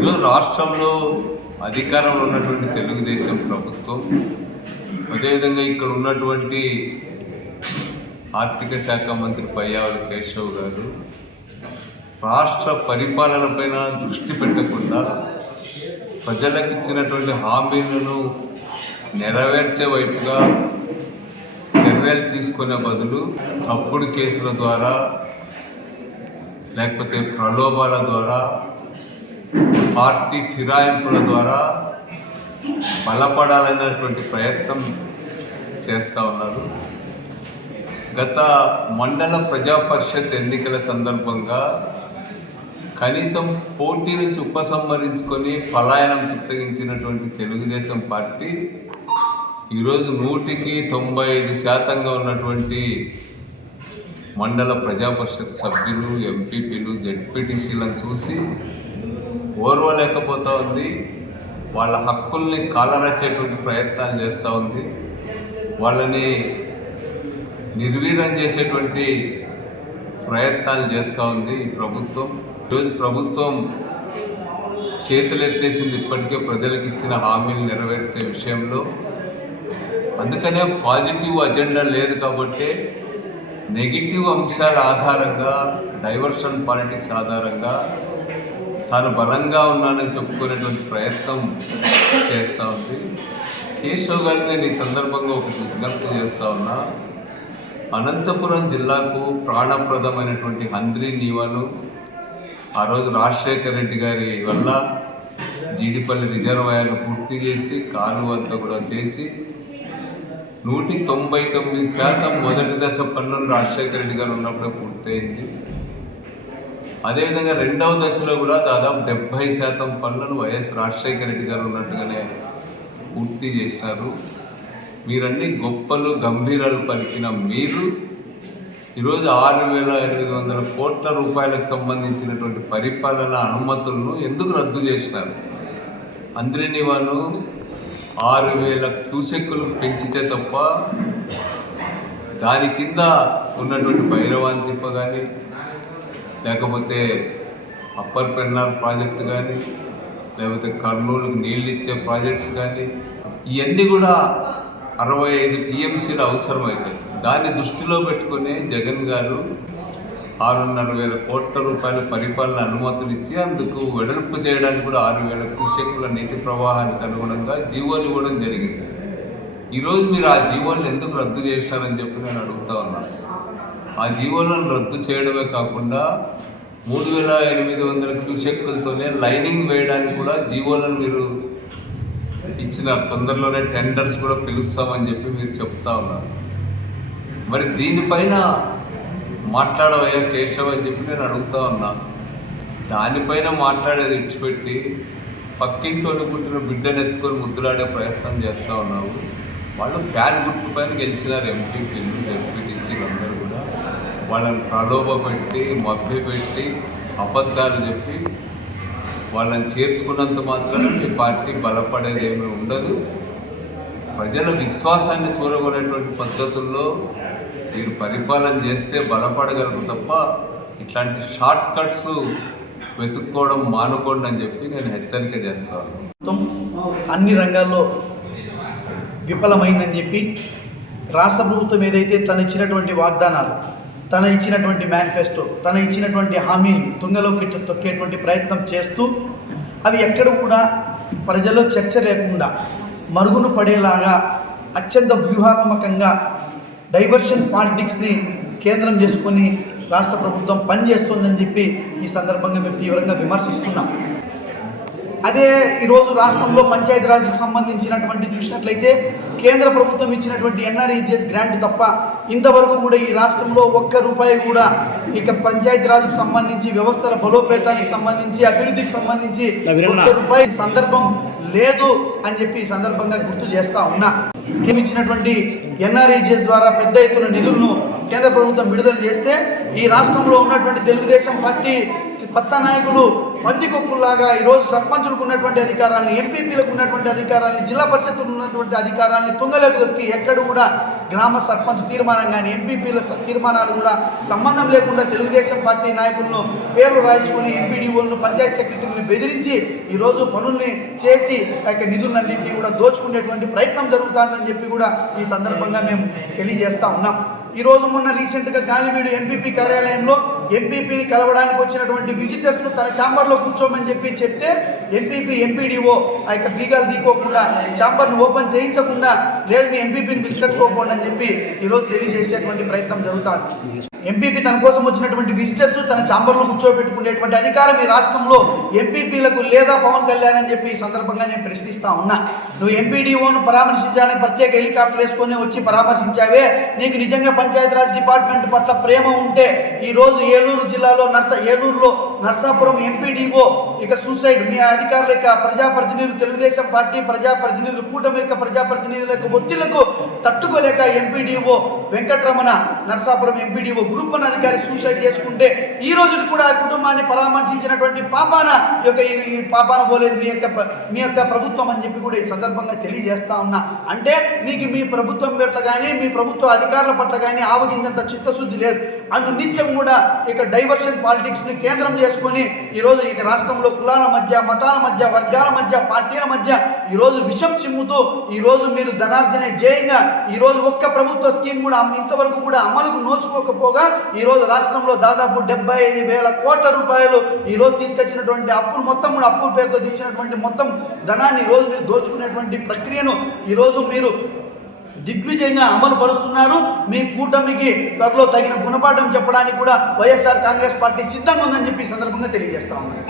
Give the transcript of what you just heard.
ఈరోజు రాష్ట్రంలో అధికారంలో ఉన్నటువంటి తెలుగుదేశం ప్రభుత్వం, అదేవిధంగా ఇక్కడ ఉన్నటువంటి ఆర్థిక శాఖ మంత్రి పయ్యావుల కేశవ్ గారు రాష్ట్ర పరిపాలన పైన దృష్టి పెట్టకుండా ప్రజలకు ఇచ్చినటువంటి హామీలను నెరవేర్చే వైపుగా చర్యలు తీసుకునే బదులు తప్పుడు కేసుల ద్వారా లేకపోతే ప్రలోభాల ద్వారా పార్టీ ఫిరాయింపుల ద్వారా బలపడాలనేటువంటి ప్రయత్నం చేస్తూ ఉన్నారు. గత మండల ప్రజా పరిషత్ ఎన్నికల సందర్భంగా కనీసం పోటీ నుంచి ఉపసంహరించుకొని పలాయనం చిత్తగించినటువంటి తెలుగుదేశం పార్టీ ఈరోజు 100% ఉన్నటువంటి మండల ప్రజా పరిషత్ సభ్యులు, ఎంపీపీలు, జెడ్పీటీసీలను చూసి ఓర్వలేకపోతూ ఉంది. వాళ్ళ హక్కుల్ని కాలరాసేటువంటి ప్రయత్నాలు చేస్తూ ఉంది. వాళ్ళని నిర్వీర్యం చేసేటువంటి ప్రయత్నాలు చేస్తూ ఉంది ఈ ప్రభుత్వం. ఈరోజు ప్రభుత్వం చేతులెత్తేసింది ఇప్పటికే ప్రజలకు ఇచ్చిన హామీలు నెరవేర్చే విషయంలో. అందుకనే పాజిటివ్ అజెండా లేదు కాబట్టి నెగిటివ్ అంశాల ఆధారంగా, డైవర్షన్ పాలిటిక్స్ ఆధారంగా తాను బలంగా ఉన్నానని చెప్పుకునేటువంటి ప్రయత్నం చేస్తూ ఉంది. కేశవ్ గారిని నేను ఈ సందర్భంగా ఒక విజ్ఞప్తి చేస్తూ ఉన్నా. అనంతపురం జిల్లాకు ప్రాణప్రదమైనటువంటి హంద్రీ నీవాను ఆ రోజు రాజశేఖర రెడ్డి గారి వల్ల జీడిపల్లి రిజర్వాయర్ను పూర్తి చేసి కాలువ అంతా కూడా చేసి 199% మొదటి దశ పనులను రాజశేఖర రెడ్డి గారు ఉన్నప్పుడే పూర్తయింది. అదేవిధంగా రెండవ దశలో కూడా దాదాపు 70% పనులను వైఎస్ రాజశేఖర రెడ్డి గారు ఉన్నట్టుగానే పూర్తి చేశారు. మీరన్నీ గొప్పలు గంభీరాలు పలికిన మీరు ఈరోజు 6,800 కోట్ల రూపాయలకు సంబంధించినటువంటి పరిపాలన అనుమతులను ఎందుకు రద్దు చేసినారు? అందరినీ వాళ్ళు 6,000 క్యూసెక్కులు పెంచితే తప్ప దాని కింద ఉన్నటువంటి భైరవాన్ తిప్ప కానీ, లేకపోతే అప్పర్ పెన్నార్ ప్రాజెక్టు కానీ, లేకపోతే కర్నూలుకు నీళ్ళు ఇచ్చే ప్రాజెక్ట్స్ కానీ, ఇవన్నీ కూడా 65 టీఎంసీలు అవసరమవుతాయి. దాన్ని దృష్టిలో పెట్టుకుని జగన్ గారు 6,500 కోట్ల రూపాయల పరిపాలన అనుమతులు ఇచ్చి అందుకు వెడల్పు చేయడానికి కూడా 6,000 క్యూసెక్కుల నీటి ప్రవాహానికి అనుగుణంగా జీవోలు ఇవ్వడం జరిగింది. ఈరోజు మీరు ఆ జీవోలను ఎందుకు రద్దు చేశారని చెప్పి నేను అడుగుతా ఉన్నాను. ఆ జీవోలను రద్దు చేయడమే కాకుండా 3,800 క్యూసెక్కులతోనే లైనింగ్ వేయడానికి కూడా జీవోలను మీరు ఇచ్చిన తొందరలోనే టెండర్స్ కూడా పిలుస్తామని చెప్పి మీరు చెప్తా ఉన్నారు. మరి దీనిపైన మాట్లాడవయ్యా కేశవ్ అని చెప్పి నేను అడుగుతా ఉన్నా. దానిపైన మాట్లాడేది ఇచ్చిపెట్టి పక్కింటోని పుట్టిన బిడ్డను ఎత్తుకొని ముద్దులాడే ప్రయత్నం చేస్తూ ఉన్నావు. వాళ్ళు ఫ్యాన్ గుర్తు పైన గెలిచినారు ఎంపీపీలు, ఎంపీటీసీలు అందరూ కూడా. వాళ్ళని ప్రలోభ పెట్టి, మభ్యపెట్టి, అబద్ధాలు చెప్పి వాళ్ళని చేర్చుకున్నంత మాత్రాన మీ పార్టీ బలపడేది ఏమీ ఉండదు. ప్రజల విశ్వాసాన్ని చూరగొనేటువంటి పద్ధతుల్లో మీరు పరిపాలన చేస్తే బలపడగలరు తప్ప ఇట్లాంటి షార్ట్ కట్స్ వెతుక్కోవడం మానుకోండి అని చెప్పి నేను హెచ్చరిక చేస్తాను. అన్ని రంగాల్లో విఫలమైందని చెప్పి రాష్ట్ర ప్రభుత్వం ఏదైతే తను ఇచ్చినటువంటి వాగ్దానాలు, తన ఇచ్చినటువంటి మేనిఫెస్టో, తన ఇచ్చినటువంటి హామీలు తుంగలోకి తొక్కేటువంటి ప్రయత్నం చేస్తూ అవి ఎక్కడ కూడా ప్రజల్లో చర్చ లేకుండా మరుగున పడేలాగా అత్యంత వ్యూహాత్మకంగా డైవర్షన్ పాలిటిక్స్ని కేంద్రం చేసుకొని రాష్ట్ర ప్రభుత్వం పనిచేస్తుందని చెప్పి ఈ సందర్భంగా మేము తీవ్రంగా విమర్శిస్తున్నాం. అదే ఈరోజు రాష్ట్రంలో పంచాయతీరాజ్కు సంబంధించినటువంటి చూసినట్లయితే కేంద్ర ప్రభుత్వం ఇచ్చినటువంటి ఎన్ఆర్ఈజీఎస్ గ్రాంట్ తప్ప ఇంతవరకు కూడా ఈ రాష్ట్రంలో ₹1 కూడా ఇక పంచాయతీరాజ్కు సంబంధించి వ్యవస్థల బలోపేతానికి సంబంధించి అభివృద్ధికి సంబంధించి ₹1 సందర్భం లేదు అని చెప్పి ఈ సందర్భంగా గుర్తు చేస్తా ఉన్నా. ఇచ్చినటువంటి ఎన్ఆర్ఈజీఎస్ ద్వారా పెద్ద ఎత్తున నిధులను కేంద్ర ప్రభుత్వం విడుదల చేస్తే ఈ రాష్ట్రంలో ఉన్నటువంటి తెలుగుదేశం పార్టీ పచ్చ నాయకులు పందికొక్కుల్లాగా ఈరోజు సర్పంచులకు ఉన్నటువంటి అధికారాన్ని, ఎంపీపీలకు ఉన్నటువంటి అధికారాన్ని, జిల్లా పరిషత్తులకు ఉన్నటువంటి అధికారాన్ని తుంగలోకి దొక్కి ఎక్కడ కూడా గ్రామ సర్పంచ్ తీర్మానం కానీ ఎంపీపీల తీర్మానాలు కూడా సంబంధం లేకుండా తెలుగుదేశం పార్టీ నాయకులను పేర్లు రాయించుకొని ఎంపీడీఓలను పంచాయతీ సెక్రటరీని బెదిరించి ఈరోజు పనుల్ని చేసి ఆ యొక్క నిధులన్నింటినీ కూడా దోచుకునేటువంటి ప్రయత్నం జరుగుతుందని చెప్పి కూడా ఈ సందర్భంగా మేము తెలియజేస్తా ఉన్నాం. ఈరోజు మొన్న రీసెంట్గా గాలివీడు ఎంపీపీ కార్యాలయంలో ఎంపీపీని కలవడానికి వచ్చినటువంటి విజిటర్స్ను తన ఛాంబర్లో కూర్చోమని చెప్తే ఎంపీడీఓ ఆ యొక్క బీగాలు తీసుకోకుండా ఛాంబర్ను ఓపెన్ చేయించకుండా లేదు మీ ఎంపీపీని పిలుచుకోకపోండి అని చెప్పి ఈరోజు తెలియజేసేటువంటి ప్రయత్నం జరుగుతుంది. ఎంపీపీ తన కోసం వచ్చినటువంటి విజిటర్స్ తన ఛాంబర్లో కూర్చోబెట్టుకునేటువంటి అధికారం ఈ రాష్ట్రంలో ఎంపీపీలకు లేదా పవన్ కళ్యాణ్ అని చెప్పి ఈ సందర్భంగా నేను ప్రశ్నిస్తా ఉన్నా. నువ్వు ఎంపీడీఓను పరామర్శించడానికి ప్రత్యేక హెలికాప్టర్ వేసుకొని వచ్చి పరామర్శించావే, నీకు నిజంగా పంచాయతీరాజ్ డిపార్ట్మెంట్ పట్ల ప్రేమ ఉంటే ఈరోజు ఏలూరు జిల్లాలో ఏలూరులో నర్సాపురం ఎంపీడీఓ ఇక సూసైడ్ మీ అధికారుల యొక్క ప్రజాప్రతినిధులు, తెలుగుదేశం పార్టీ ప్రజాప్రతినిధులు, కూటమి యొక్క ప్రజాప్రతినిధుల యొక్క ఒత్తిళ్లకు తట్టుకోలేక MPDO Venkataramana Narsapuram MPDO group 1 అధికారి సూసైడ్ చేసుకుంటే ఈ రోజు కూడా ఆ కుటుంబాన్ని పరామర్శించినటువంటి ఈ పాపాన పోలేదు మీ యొక్క ప్రభుత్వం అని చెప్పి కూడా ఈ సందర్భంగా తెలియజేస్తా ఉన్నా. అంటే మీకు మీ ప్రభుత్వం పట్ల కానీ మీ ప్రభుత్వ అధికారుల పట్ల కానీ ఆవగించంత చిత్తశుద్ధి లేదు. అందు నిత్యం కూడా ఇక డైవర్షన్ పాలిటిక్స్ని కేంద్రం చేసుకొని ఈరోజు ఇక రాష్ట్రంలో కులాల మధ్య, మతాల మధ్య, వర్గాల మధ్య, పార్టీల మధ్య ఈరోజు విషం చిమ్ముతూ ఈరోజు మీరు ధనార్జనే జయంగా ఈరోజు ఒక్క ప్రభుత్వ స్కీమ్ కూడా ఇంతవరకు కూడా అమలుకు నోచుకోకపోగా ఈరోజు రాష్ట్రంలో దాదాపు 75,000 కోట్ల రూపాయలు ఈరోజు తీసుకొచ్చినటువంటి అప్పులు మొత్తం కూడా అప్పుల పేరుతో తెచ్చినటువంటి మొత్తం ధనాన్ని ఈరోజు మీరు దోచుకునేటువంటి ప్రక్రియను ఈరోజు మీరు దిగ్విజయంగా అమలు పరుస్తున్నారు. మీ కూటమికి త్వరలో తగిన గుణపాఠం చెప్పడానికి కూడా వైఎస్ఆర్ కాంగ్రెస్ పార్టీ సిద్ధంగా ఉందని చెప్పి ఈ సందర్భంగా తెలియజేస్తా ఉన్నారు.